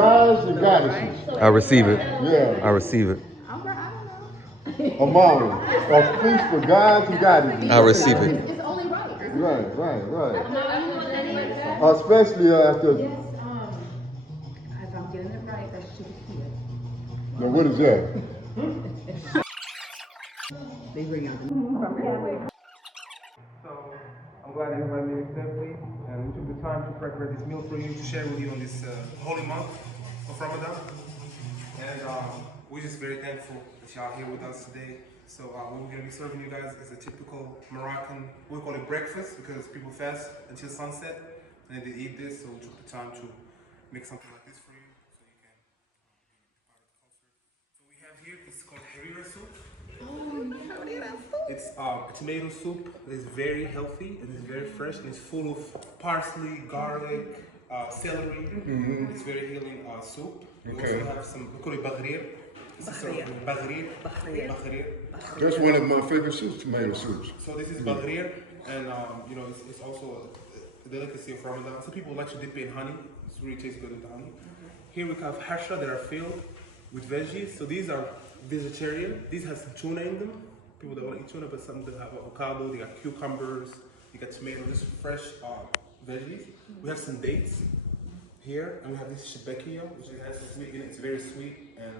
gods and goddesses. I receive it. Yeah. I receive it. A mom. A feast for gods and goddesses. I receive it. It's only right. Right. Especially after. If I'm getting it right, that's to the kid. Now what is that? They bring out the So I'm glad everybody made it safely, and we took the time to prepare this meal for you to share with you on this holy month of Ramadan. And we're just very thankful that y'all here with us today. So what we're going to be serving you guys is a typical Moroccan, we call it breakfast because people fast until sunset and then they eat this. So we took the time to make something like this for you so you can be part of the culture. So we have here, it's called harira soup. It's a tomato soup. It's very healthy and it's very fresh and it's full of parsley, garlic, celery. It's very healing soup. We also have some, we call it bagrir. Bagrir. That's one of my favorite soups, tomato soups. So this is bagrir, and you know it's also a delicacy of Ramadan. Some people like to dip it in honey. It really tastes good with the honey. Here we have hasha that are filled with veggies. So these are vegetarian. These have some tuna in them. People that want to eat tuna, but some that have avocado. They got cucumbers. They got tomatoes. Just fresh veggies. We have some dates here, and we have this shebekia, which has some sweet in it. It's very sweet and.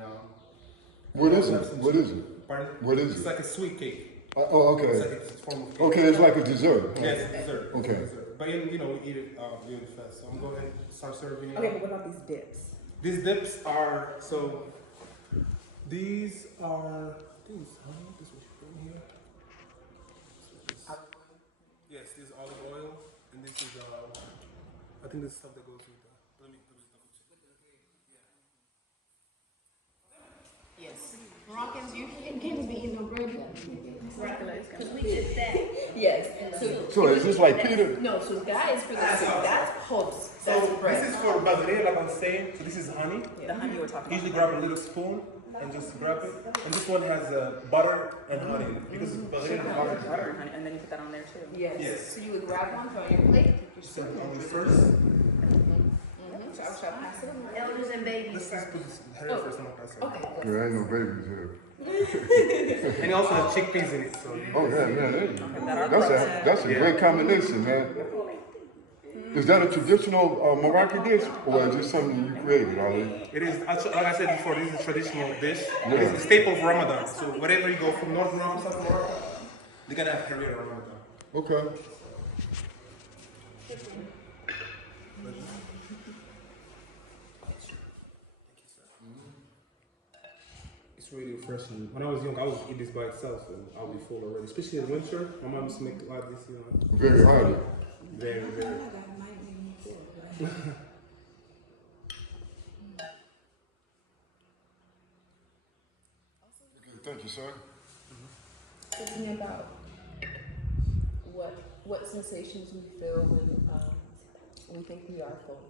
What is it? What is it? Pardon? What is it's it? It's like a sweet cake. Oh, okay. It's like a form of cake. Okay, it's like a dessert. Yes, it's dessert. Okay. It's dessert. But you know, we eat it really fast. So I'm going to go ahead and start serving you. Okay, but what about these dips? These dips are, so these are, this is what you put in here. Yes, this is olive oil, and this is, I think this is stuff that goes with let me just double check. Yes. Moroccans, you can't just be eating no bread. Because we did that. Yes. So is this like pita? No, so that is for the soup. That's pulse. That's So bread. this is for bagrir, like I was saying. So this is honey. The honey you were talking Usually about. grab a little spoon and just grab it. And this one has butter and honey because bagrir is butter. Butter and honey, and then you put that on there too. Yes. Yes. So you would grab one, throw on your plate, take your So spoon. on the first, Shall I pass it on? Elders and babies. let's just put this header first and I'll pass it. Okay. There ain't no babies here. And it also has chickpeas in it. So Oh yeah. That's a great combination, man. Is that a traditional Moroccan dish, or is it something you created already? it is, like I said before, this is a traditional dish. Yeah. It's a staple of Ramadan. So wherever you go from North Morocco, South Morocco, they're gonna have harira on Ramadan. Okay. It's really refreshing. When I was young, I would eat this by itself, and I'll be full already. Especially in winter, my mom used to make a lot of this, you know. Very hearty. Very. Thank you, sir. Talk to me about what sensations we feel when we think we are full,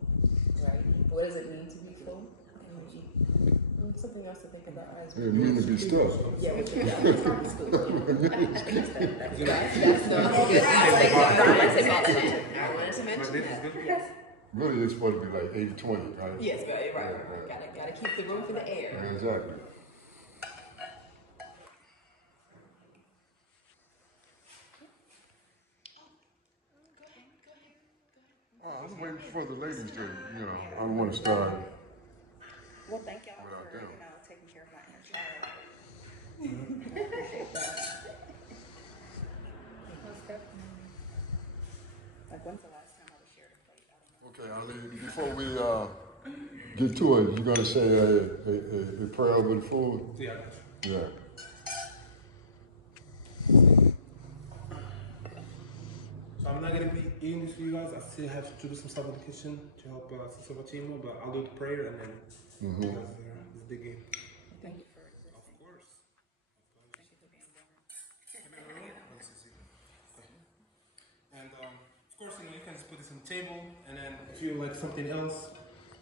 right? What does it mean to be full? And something else to think about as It means to be stuffed. Yeah, we should. That's no. But this is good. Really, it's supposed to be like 80-20, right? Yes, right. Gotta keep the room for the air. Exactly. I'm waiting for the ladies to, I don't want to start. Well, thank y'all Without for them. taking care of my inner child. Like when's the last time I was shared a plate? I don't know. Okay, Ali, before we get to it, you're going to say a prayer over the food? Yeah. Yeah. So I'm not gonna be eating this for you guys. I still have to do some stuff in the kitchen to help Sister Fatima, but I'll do the prayer and then let's dig in. Thank you for Of course. Thank you for being born. And of course, you can just put this on the table, and then if you like something else,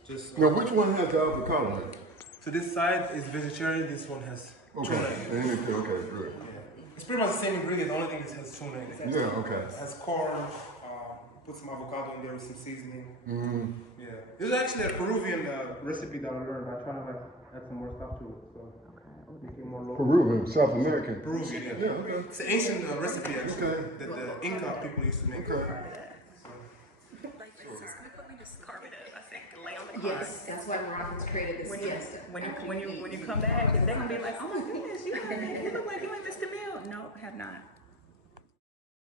just. Now, which one has the avocado in it? So this side is vegetarian. This one has tuna. Okay, in it. okay, good. It's pretty much the same ingredient. The only thing is it has tuna in it. Yeah, okay. It has corn, put some avocado in there with some seasoning. Mm-hmm. Yeah, this is actually a Peruvian recipe that I learned. I try to like add some more stuff to it, so make it more local. Peruvian, South American. Peruvian, yeah. Yeah, okay. It's an ancient recipe actually Okay. that the Inca people used to make. Okay. Yes, that's why Moroccans created the siesta. When you come back, they're gonna be like, oh my goodness, you look like you ain't missed a meal. No, have not.